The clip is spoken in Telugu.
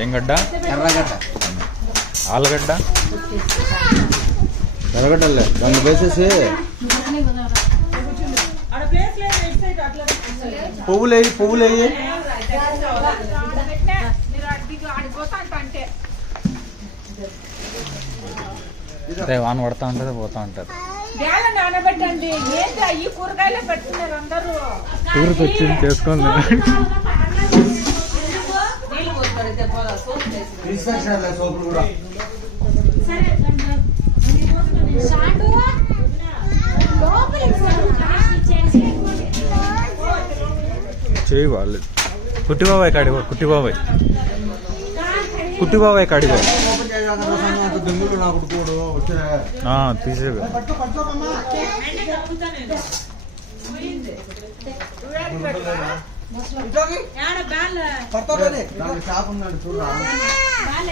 ఏం గడ్డ? ఎర్రగడ్డ, ఆలుగడ్డ, ఎర్రగడ్డలే దాన్ని వేసేసి పువ్వులేయి అదే వాన పడతా ఉంటది పోతా ఉంటది. నానబెట్టండి. ఏంటి ఈ కూరగాయలు పెట్టుకున్నారు అందరూ? టూర్కి వచ్చి చేసుకుంది. సోపులు కూడా చేయి వాళ్ళు కుట్టి బాబాయ్ కాడిగో, కుట్టి బాబాయ్ కాడిగో తీసేవి. చూడ